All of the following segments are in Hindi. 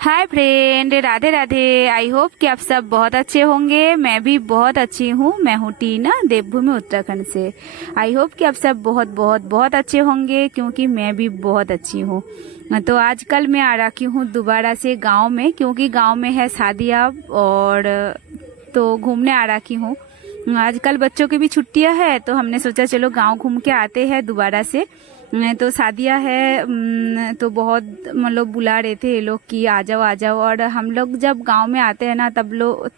Hi friend, Radhe Radhe. I hope कि आप सब बहुत अच्छे होंगे। मैं भी बहुत अच्छी हूँ। मैं हूँ टीना, देवभूमि उत्तराखंड से। आई होप कि आप सब बहुत बहुत बहुत अच्छे होंगे, क्योंकि मैं भी बहुत अच्छी हूँ। तो आजकल मैं आ रखी हूँ दोबारा से गांव में, क्योंकि गांव में है शादियाँ और तो घूमने आ रखी हूँ। आजकल बच्चों की भी छुट्टियां है, तो हमने सोचा चलो गांव घूम के आते हैं दोबारा से। तो शादियां है, तो बहुत मतलब बुला रहे थे ये लोग कि आ जाओ आ जाओ। और हम लोग जब गांव में आते हैं ना, तब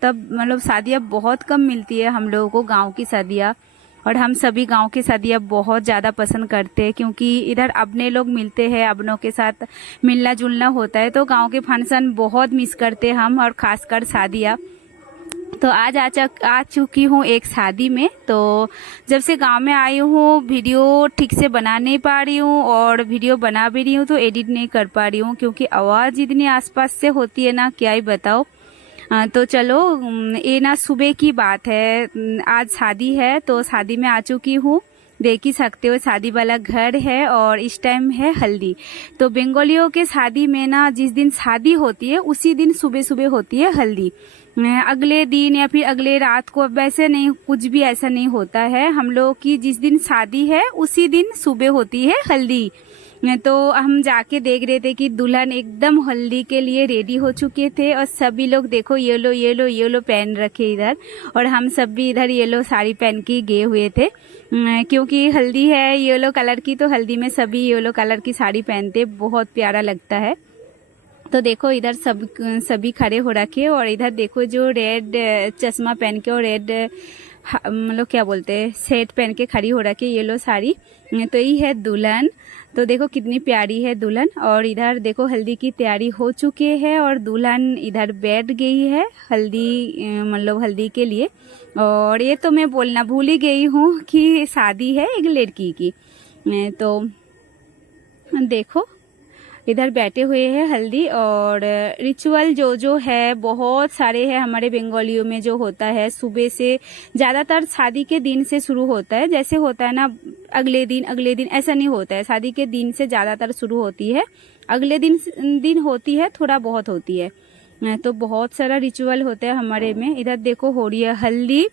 मतलब शादियां बहुत कम मिलती है हम लोगों को, गांव की शादियां। और हम सभी गांव की शादियां बहुत ज्यादा पसंद करते हैं, क्योंकि इधर अपने लोग मिलते हैं, अपनों के साथ मिलना जुलना होता है। तो गांव के फंक्शन बहुत मिस करते हैं हम, और खासकर शादियां। तो आज आ चुकी हूँ एक शादी में। तो जब से गांव में आई हूँ, वीडियो ठीक से बना नहीं पा रही हूँ, और वीडियो बना भी रही हूँ तो एडिट नहीं कर पा रही हूँ, क्योंकि आवाज इतनी आसपास से होती है ना, क्या ही बताओ। तो चलो, ये ना सुबह की बात है। आज शादी है, तो शादी में आ चुकी हूँ। देख ही सकते हो, शादी वाला घर है और इस टाइम है हल्दी। तो बंगालियों के शादी में ना, जिस दिन शादी होती है उसी दिन सुबह सुबह होती है हल्दी। अगले दिन या फिर अगले रात को वैसे नहीं, कुछ भी ऐसा नहीं होता है। हम लोग की जिस दिन शादी है उसी दिन सुबह होती है हल्दी। तो हम जाके देख रहे थे कि दुल्हन एकदम हल्दी के लिए रेडी हो चुके थे, और सभी लोग देखो येलो येलो येलो पहन रखे इधर। और हम सब भी इधर येलो साड़ी पहन के गए हुए थे, क्योंकि हल्दी है येलो कलर की, तो हल्दी में सभी येलो कलर की साड़ी पहनते, बहुत प्यारा लगता है। तो देखो इधर सभी खड़े हो रखे, और इधर देखो जो रेड चश्मा पहन के और रेड मतलब क्या बोलते हैं, सेट पहन के खड़ी हो रखी येलो साड़ी, तो ये है दुल्हन। तो देखो कितनी प्यारी है दुल्हन। और इधर देखो हल्दी की तैयारी हो चुकी है, और दुल्हन इधर बैठ गई है हल्दी मतलब हल्दी के लिए। और ये तो मैं बोलना भूल ही गई हूँ कि शादी है एक लड़की की। तो देखो इधर बैठे हुए हैं हल्दी। और रिचुअल जो जो है बहुत सारे हैं हमारे बंगालियों में। जो होता है सुबह से, ज्यादातर शादी के दिन से शुरू होता है। जैसे होता है ना अगले दिन ऐसा नहीं होता है। शादी के दिन से ज्यादातर शुरू होती है, अगले दिन होती है, थोड़ा बहुत होती है। तो बहुत सारा रिचुअल होता है हमारे में। इधर देखो हो रही है हल्दी।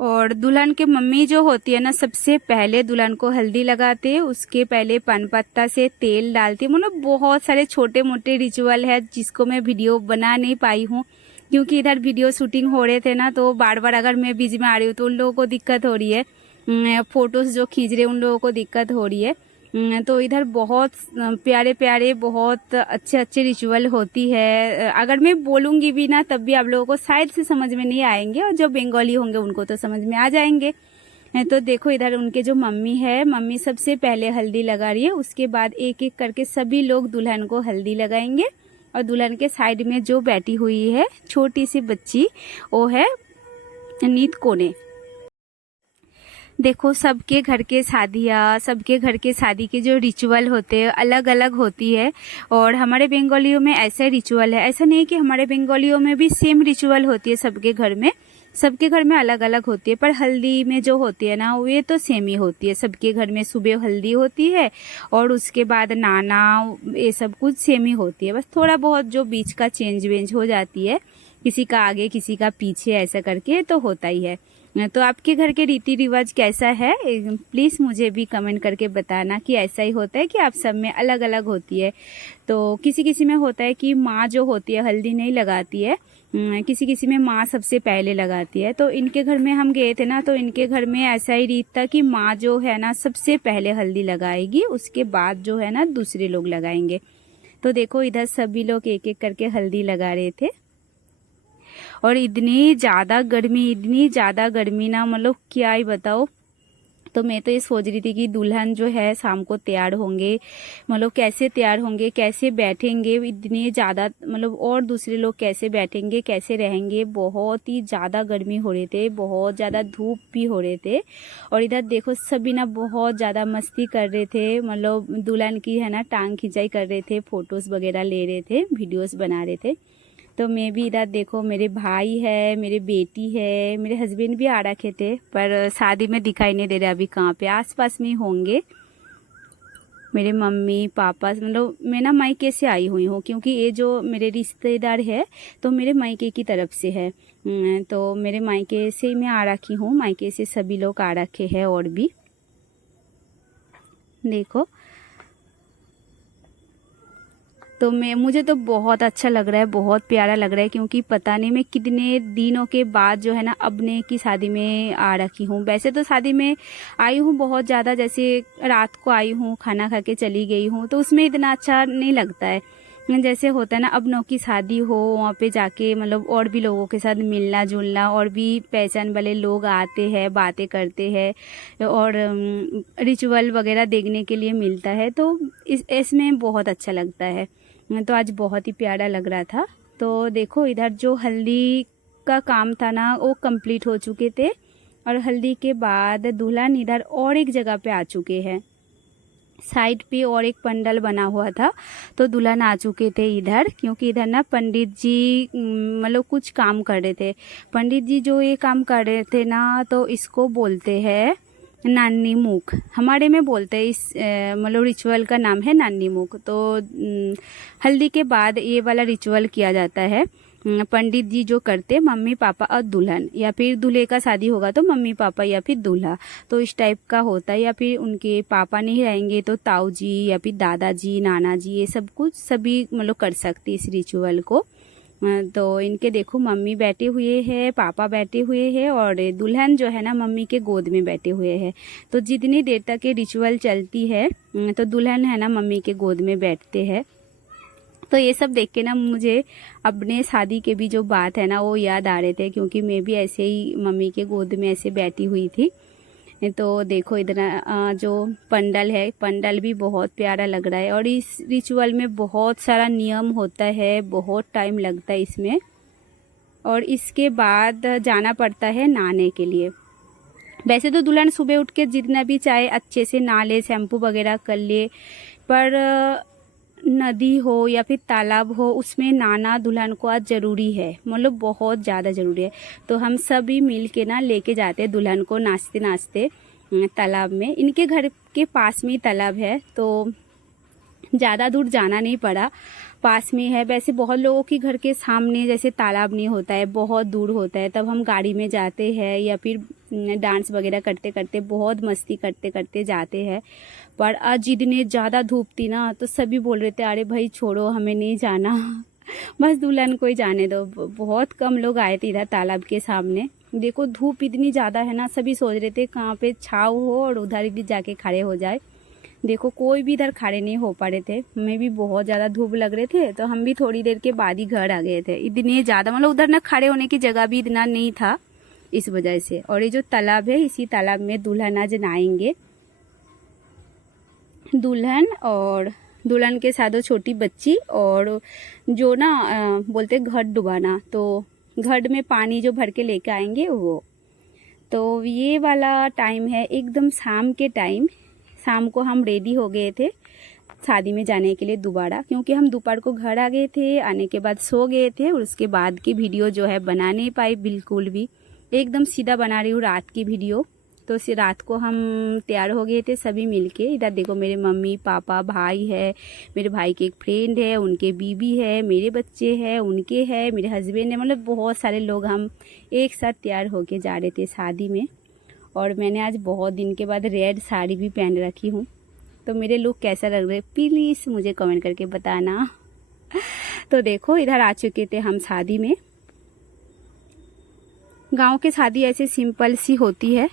और दुल्हन के मम्मी जो होती है ना, सबसे पहले दुल्हन को हल्दी लगाते, उसके पहले पान पत्ता से तेल डालती। मतलब बहुत सारे छोटे मोटे रिचुअल है, जिसको मैं वीडियो बना नहीं पाई हूँ, क्योंकि इधर वीडियो शूटिंग हो रहे थे ना, तो बार बार अगर मैं बीच में आ रही हूँ तो उन लोगों को दिक्कत हो रही है। फोटोज जो खींच रहे उन लोगों को दिक्कत हो रही है। तो इधर बहुत प्यारे प्यारे बहुत अच्छे अच्छे रिचुअल होती है। अगर मैं बोलूंगी भी ना, तब भी आप लोगों को शायद से समझ में नहीं आएंगे, और जो बंगाली होंगे उनको तो समझ में आ जाएंगे। तो देखो इधर उनके जो मम्मी है, मम्मी सबसे पहले हल्दी लगा रही है। उसके बाद एक एक करके सभी लोग दुल्हन को हल्दी लगाएंगे। और दुल्हन के साइड में जो बैठी हुई है छोटी सी बच्ची, वो है नीत कोने। देखो सबके घर के शादियाँ, सबके घर के शादी के जो रिचुअल होते हैं अलग अलग होती है। और हमारे बंगालियों में ऐसे रिचुअल है, ऐसा नहीं कि हमारे बंगालियों में भी सेम रिचुअल होती है सबके घर में। सबके घर में अलग अलग होती है, पर हल्दी में जो होती है ना, वो तो सेम ही होती है। सबके घर में सुबह हल्दी होती है, और उसके बाद नाना, ये सब कुछ सेम ही होती है। बस थोड़ा बहुत जो बीच का चेंज वेंज हो जाती है, किसी का आगे किसी का पीछे, ऐसा करके तो होता ही है। तो आपके घर के रीति रिवाज कैसा है, प्लीज मुझे भी कमेंट करके बताना कि ऐसा ही होता है कि आप सब में अलग अलग होती है। तो किसी किसी में होता है कि माँ जो होती है हल्दी नहीं लगाती है, किसी किसी में माँ सबसे पहले लगाती है। तो इनके घर में हम गए थे ना, तो इनके घर में ऐसा ही रीत था कि माँ जो है ना सबसे पहले हल्दी लगाएगी, उसके बाद जो है ना दूसरे लोग लगाएंगे। तो देखो इधर सभी लोग एक एक करके हल्दी लगा रहे थे। और इतनी ज्यादा गर्मी ना, मतलब क्या ही बताओ। तो मैं तो ये सोच रही थी कि दुल्हन जो है शाम को तैयार होंगे, मतलब कैसे तैयार होंगे, कैसे बैठेंगे इतनी ज्यादा, मतलब और दूसरे लोग कैसे बैठेंगे, कैसे रहेंगे। बहुत ही ज्यादा गर्मी हो रहे थे, बहुत ज्यादा धूप भी हो रहे थे। और इधर देखो सभी ना बहुत ज्यादा मस्ती कर रहे थे, मतलब दुल्हन की है ना टांग खिंचाई कर रहे थे, फोटोज वगैरह ले रहे थे, वीडियोस बना रहे थे। तो मैं भी इधर देखो, मेरे भाई है, मेरे बेटी है, मेरे हस्बैंड भी आ रखे थे, पर शादी में दिखाई नहीं दे रहे अभी, कहाँ पे आसपास में ही होंगे। मेरे मम्मी पापा, मतलब मैं ना मायके से आई हुई हूँ, क्योंकि ये जो मेरे रिश्तेदार है तो मेरे मायके की तरफ से है। तो मेरे मायके से मैं आ रखी हूँ, मायके से सभी लोग आ रखे हैं। और भी देखो, तो मुझे तो बहुत अच्छा लग रहा है, बहुत प्यारा लग रहा है, क्योंकि पता नहीं मैं कितने दिनों के बाद जो है ना अपने की शादी में आ रखी हूँ। वैसे तो शादी में आई हूँ बहुत ज़्यादा, जैसे रात को आई हूँ, खाना खा के चली गई हूँ, तो उसमें इतना अच्छा नहीं लगता है। जैसे होता है ना अपनों की शादी हो, वहाँ पे जाके मतलब और भी लोगों के साथ मिलना जुलना, और भी पहचान वाले लोग आते हैं, बातें करते हैं, और रिचुअल वगैरह देखने के लिए मिलता है, तो इसमें बहुत अच्छा लगता है। तो आज बहुत ही प्यारा लग रहा था। तो देखो, इधर जो हल्दी का काम था ना वो कंप्लीट हो चुके थे, और हल्दी के बाद दुल्हन इधर और एक जगह पे आ चुके हैं। साइड पे और एक पंडल बना हुआ था, तो दुल्हन आ चुके थे इधर, क्योंकि इधर ना पंडित जी मतलब कुछ काम कर रहे थे। पंडित जी जो ये काम कर रहे थे ना, तो इसको बोलते हैं नानी मुख, हमारे में बोलते हैं। इस मतलब रिचुअल का नाम है नानी मुख। तो हल्दी के बाद ये वाला रिचुअल किया जाता है। पंडित जी जो करते मम्मी पापा और दुल्हन, या फिर दूल्हे का शादी होगा तो मम्मी पापा या फिर दूल्हा, तो इस टाइप का होता है। या फिर उनके पापा नहीं रहेंगे तो ताऊ जी या फिर दादाजी नाना जी, ये सब कुछ सभी मतलब कर सकते इस रिचुअल को। तो इनके देखो, मम्मी बैठे हुए हैं, पापा बैठे हुए हैं, और दुल्हन जो है ना मम्मी के गोद में बैठे हुए हैं। तो जितनी देर तक ये रिचुअल चलती है तो दुल्हन है ना मम्मी के गोद में बैठते हैं। तो ये सब देख के ना मुझे अपने शादी के भी जो बात है ना वो याद आ रहे थे, क्योंकि मैं भी ऐसे ही मम्मी के गोद में ऐसे बैठी हुई थी। तो देखो, इधर जो पंडल है, पंडल भी बहुत प्यारा लग रहा है, और इस रिचुअल में बहुत सारा नियम होता है, बहुत टाइम लगता है इसमें, और इसके बाद जाना पड़ता है नहाने के लिए। वैसे तो दुल्हन सुबह उठ के जितना भी चाहे अच्छे से नहा ले, शैम्पू वगैरह कर ले, पर नदी हो या फिर तालाब हो, उसमें नहाना दुल्हन को आज ज़रूरी है, मतलब बहुत ज़्यादा ज़रूरी है। तो हम सभी मिल के ना लेके जाते हैं दुल्हन को नाचते नाचते तालाब में। इनके घर के पास में ही तालाब है, तो ज़्यादा दूर जाना नहीं पड़ा, पास में है। वैसे बहुत लोगों के घर के सामने जैसे तालाब नहीं होता है, बहुत दूर होता है, तब हम गाड़ी में जाते हैं, या फिर डांस वगैरह करते करते, बहुत मस्ती करते करते जाते हैं। पर आज जितने ज़्यादा धूप थी ना, तो सभी बोल रहे थे अरे भाई छोड़ो, हमें नहीं जाना बस दुल्हन को ही जाने दो। बहुत कम लोग आए थे इधर तालाब के सामने। देखो धूप इतनी ज़्यादा है ना, सभी सोच रहे थे कहाँ पे छाव हो और उधर भी जाके खड़े हो जाए। देखो कोई भी इधर खड़े नहीं हो पा रहे थे, हमें भी बहुत ज़्यादा धूप लग रहे थे, तो हम भी थोड़ी देर के बाद ही घर आ गए थे। इतनी ज़्यादा मतलब उधर ना खड़े होने की जगह भी इतना नहीं था इस वजह से। और ये जो तालाब है, इसी तालाब में दुल्हन आज नहाएंगे, दुल्हन और दुल्हन के साथ वो छोटी बच्ची, और जो ना बोलते घट डुबाना, तो घट में पानी जो भर के लेके आएंगे वो। तो ये वाला टाइम है एकदम शाम के टाइम। शाम को हम रेडी हो गए थे शादी में जाने के लिए दोबारा, क्योंकि हम दोपहर को घर आ गए थे, आने के बाद सो गए थे, और उसके बाद की वीडियो जो है बना नहीं पाई बिल्कुल भी, एकदम सीधा बना रही हूँ रात की वीडियो। तो इस रात को हम तैयार हो गए थे सभी मिलके। इधर देखो मेरे मम्मी पापा, भाई है, मेरे भाई के एक फ्रेंड है, उनके बीबी है, मेरे बच्चे हैं, उनके है, मेरे हस्बैंड है, मतलब बहुत सारे लोग हम एक साथ तैयार होके जा रहे थे शादी में। और मैंने आज बहुत दिन के बाद रेड साड़ी भी पहन रखी हूँ। तो मेरे लुक कैसा लग रहा है प्लीज़ मुझे कमेंट करके बताना। तो देखो इधर आ चुके थे हम शादी में। गांव की शादी ऐसे सिंपल सी होती है,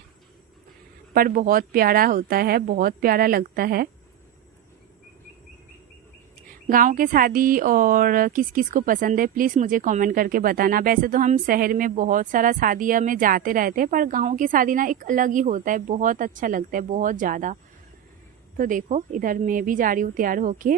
पर बहुत प्यारा होता है, बहुत प्यारा लगता है गांव के शादी। और किस किस को पसंद है प्लीज़ मुझे कमेंट करके बताना। वैसे तो हम शहर में बहुत सारा शादियाँ में जाते रहते हैं, पर गांव की शादी ना एक अलग ही होता है, बहुत अच्छा लगता है, बहुत ज़्यादा। तो देखो इधर मैं भी जा रही हूँ तैयार होके,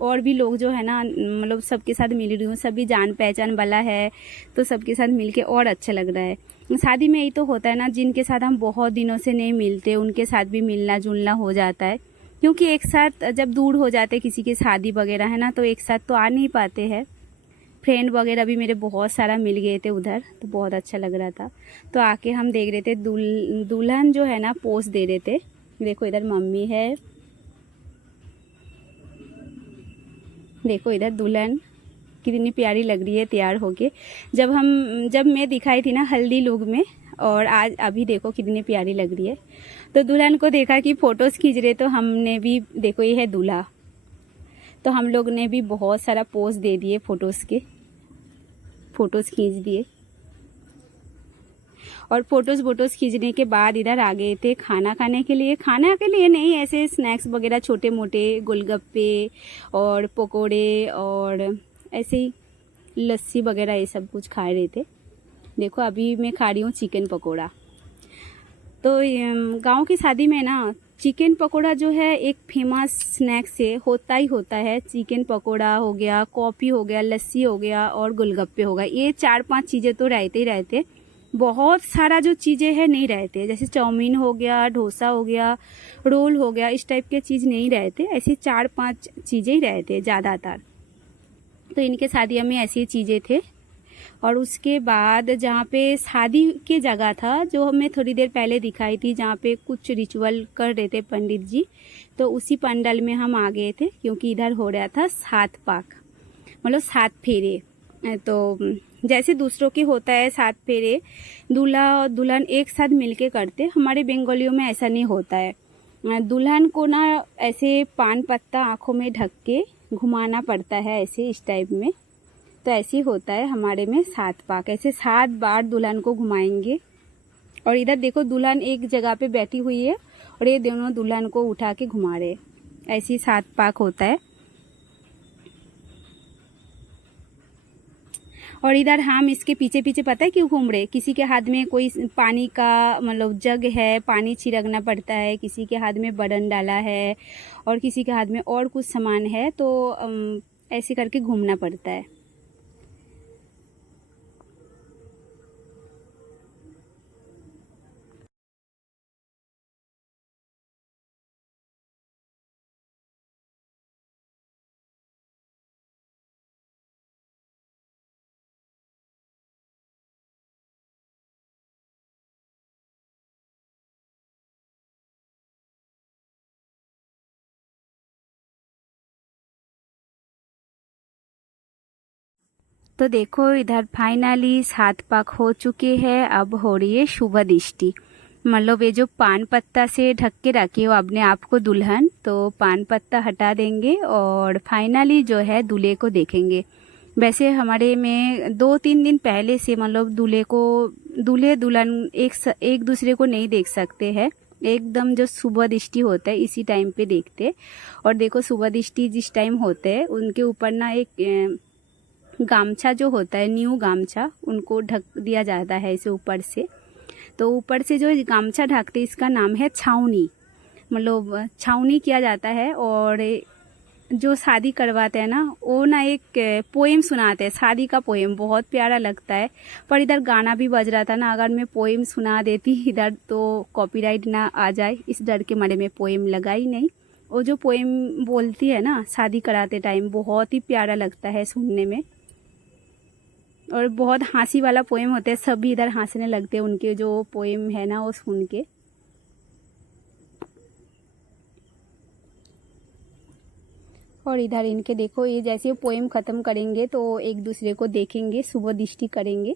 और भी लोग जो है ना मतलब सबके साथ मिल रही हूँ, सभी जान पहचान वाला है, तो सबके साथ मिलके और अच्छा लग रहा है। शादी में यही तो होता है ना, जिनके साथ हम बहुत दिनों से नहीं मिलते उनके साथ भी मिलना जुलना हो जाता है, क्योंकि एक साथ जब दूर हो जाते किसी की शादी वगैरह है ना, तो एक साथ तो आ नहीं पाते हैं। फ्रेंड वगैरह भी मेरे बहुत सारा मिल गए थे उधर, तो बहुत अच्छा लग रहा था। तो आके हम देख रहे थे दुल्हन जो है ना पोज दे रहे थे। देखो इधर मम्मी है, देखो इधर दुल्हन कितनी प्यारी लग रही है तैयार होके। जब मैं दिखाई थी ना हल्दी लुक में, और आज अभी देखो कितनी प्यारी लग रही है। तो दुल्हन को देखा कि फोटोज खींच रहे, तो हमने भी देखो ये है दूल्हा, तो हम लोग ने भी बहुत सारा पोज दे दिए, फोटोज खींच दिए। और फोटोज खींचने के बाद इधर आ गए थे खाना खाने के लिए। खाना के लिए नहीं, ऐसे स्नैक्स वगैरह छोटे मोटे, गोलगप्पे और पकोड़े और ऐसे ही लस्सी वगैरह ये सब कुछ खा रहे थे। देखो अभी मैं खा रही हूँ चिकन पकोड़ा। तो गांव की शादी में ना चिकन पकोड़ा जो है एक फेमस स्नैक्स से होता ही होता है। चिकन पकोड़ा हो गया, कॉफ़ी हो गया, लस्सी हो गया और गोलगप्पे हो गया, ये 4-5 चीज़ें तो रहते ही रहते। बहुत सारा जो चीज़ें हैं नहीं रहते, जैसे चाउमीन हो गया, डोसा हो गया, रोल हो गया, इस टाइप के चीज़ नहीं रहते। ऐसी 4-5 चीज़ें ही रहते ज़्यादातर। तो इनके शादियों में ऐसी चीज़ें थे। और उसके बाद जहाँ पे शादी की जगह था, जो हमें थोड़ी देर पहले दिखाई थी, जहाँ पे कुछ रिचुअल कर रहे थे पंडित जी, तो उसी पंडाल में हम आ गए थे, क्योंकि इधर हो रहा था 7 पाक, मतलब 7 फेरे। तो जैसे दूसरों के होता है 7 फेरे, दूल्हा और दुल्हन एक साथ मिलके करते, हमारे बंगालियों में ऐसा नहीं होता है। दुल्हन को ना ऐसे पान पत्ता आँखों में ढक के घुमाना पड़ता है, ऐसे इस टाइप में। तो ऐसे ही होता है हमारे में 7 पाक, ऐसे 7 बार दुल्हन को घुमाएंगे। और इधर देखो दुल्हन एक जगह पे बैठी हुई है और ये दोनों दुल्हन को उठा के घुमा रहे, ऐसे ही 7 पाक होता है। और इधर हम इसके पीछे पीछे पता है क्यों घूम रहे, किसी के हाथ में कोई पानी का मतलब जग है, पानी छिड़कना पड़ता है, किसी के हाथ में बर्तन डाला है और किसी के हाथ में और कुछ सामान है, तो ऐसे करके घूमना पड़ता है। तो देखो इधर फाइनली 7 पाक हो चुके हैं। अब हो रही है शुभ दृष्टि, मतलब ये जो पान पत्ता से ढक के रखी हो अपने आप को दुल्हन, तो पान पत्ता हटा देंगे और फाइनली जो है दूल्हे को देखेंगे। वैसे हमारे में 2-3 दिन पहले से मतलब दूल्हे दुल्हन एक दूसरे को नहीं देख सकते हैं, एकदम जो शुभ दृष्टि होता है इसी टाइम पे देखते। और देखो शुभ दृष्टि जिस टाइम होते हैं उनके ऊपर ना एक गामछा जो होता है, न्यू गामछा, उनको ढक दिया जाता है इसे ऊपर से। तो ऊपर से जो गामछा ढकते इसका नाम है छावनी, मतलब छावनी किया जाता है। और जो शादी करवाते हैं ना वो ना एक पोएम सुनाते हैं, शादी का पोएम, बहुत प्यारा लगता है। पर इधर गाना भी बज रहा था ना, अगर मैं पोएम सुना देती इधर तो कॉपीराइट ना आ जाए, इस डर के मारे में पोएम लगा ही नहीं। वो जो पोएम बोलती है ना शादी कराते टाइम, बहुत ही प्यारा लगता है सुनने में। और बहुत हंसी वाला पोएम होता है, सभी इधर हंसने लगते हैं उनके जो पोएम है ना वो सुन के। और इधर इनके देखो, ये जैसे पोएम खत्म करेंगे तो एक दूसरे को देखेंगे, शुभ दृष्टि करेंगे।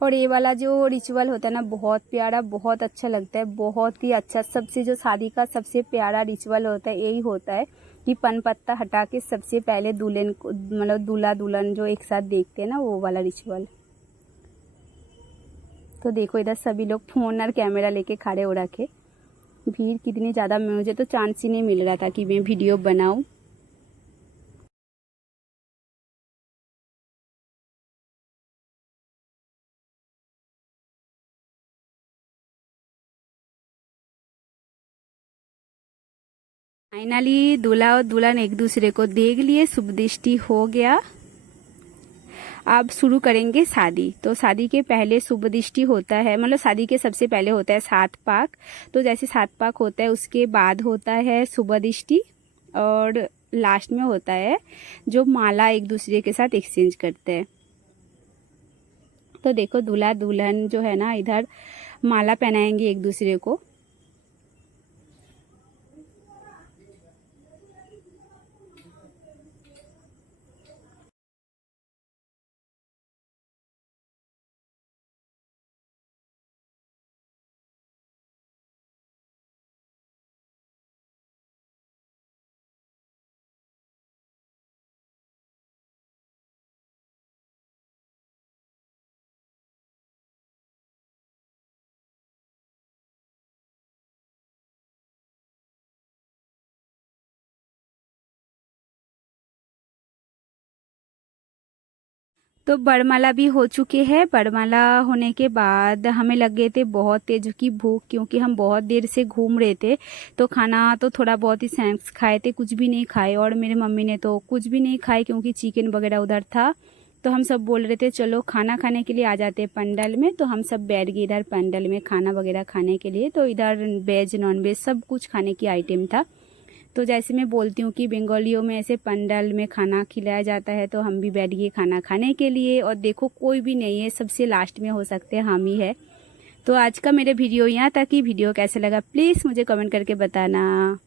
और ये वाला जो रिचुअल होता है ना बहुत प्यारा, बहुत अच्छा लगता है, बहुत ही अच्छा। सबसे जो शादी का सबसे प्यारा रिचुअल होता है यही होता है कि पान पत्ता हटा के सबसे पहले दुल्हन को, मतलब दूल्हा दुल्हन जो एक साथ देखते हैं ना, वो वाला रिचुअल। तो देखो इधर सभी लोग फोन और कैमरा लेके खड़े हो रखे, भीड़ कितनी ज़्यादा, मुझे तो चांस ही नहीं मिल रहा था कि मैं वीडियो बनाऊं। फाइनली दूल्हा और दुल्हन एक दूसरे को देख लिए, शुभ दृष्टि हो गया। अब शुरू करेंगे शादी। तो शादी के पहले शुभ दृष्टि होता है, मतलब शादी के सबसे पहले होता है 7 पाक। तो जैसे 7 पाक होता है उसके बाद होता है शुभ दृष्टि, और लास्ट में होता है जो माला एक दूसरे के साथ एक्सचेंज करते हैं। तो देखो दूल्हा दुल्हन जो है ना इधर माला पहनाएंगे एक दूसरे को। तो बरमाला भी हो चुके हैं। बरमाला होने के बाद हमें लग गए थे बहुत तेज की भूख, क्योंकि हम बहुत देर से घूम रहे थे। तो खाना तो थोड़ा बहुत ही स्नैक्स खाए थे, कुछ भी नहीं खाए। और मेरे मम्मी ने तो कुछ भी नहीं खाए क्योंकि चिकन वगैरह उधर था। तो हम सब बोल रहे थे चलो खाना खाने के लिए आ जाते हैं पंडल में। तो हम सब बैठ गए इधर पंडल में खाना वगैरह खाने के लिए। तो इधर वेज नॉन वेज सब कुछ खाने की आइटम था। तो जैसे मैं बोलती हूँ कि बंगालियों में ऐसे पंडाल में खाना खिलाया जाता है, तो हम भी बैठ गए खाना खाने के लिए। और देखो कोई भी नहीं है, सबसे लास्ट में हो सकते हैं हम ही है। तो आज का मेरे वीडियो यहाँ तक ही। वीडियो कैसे लगा प्लीज़ मुझे कमेंट करके बताना।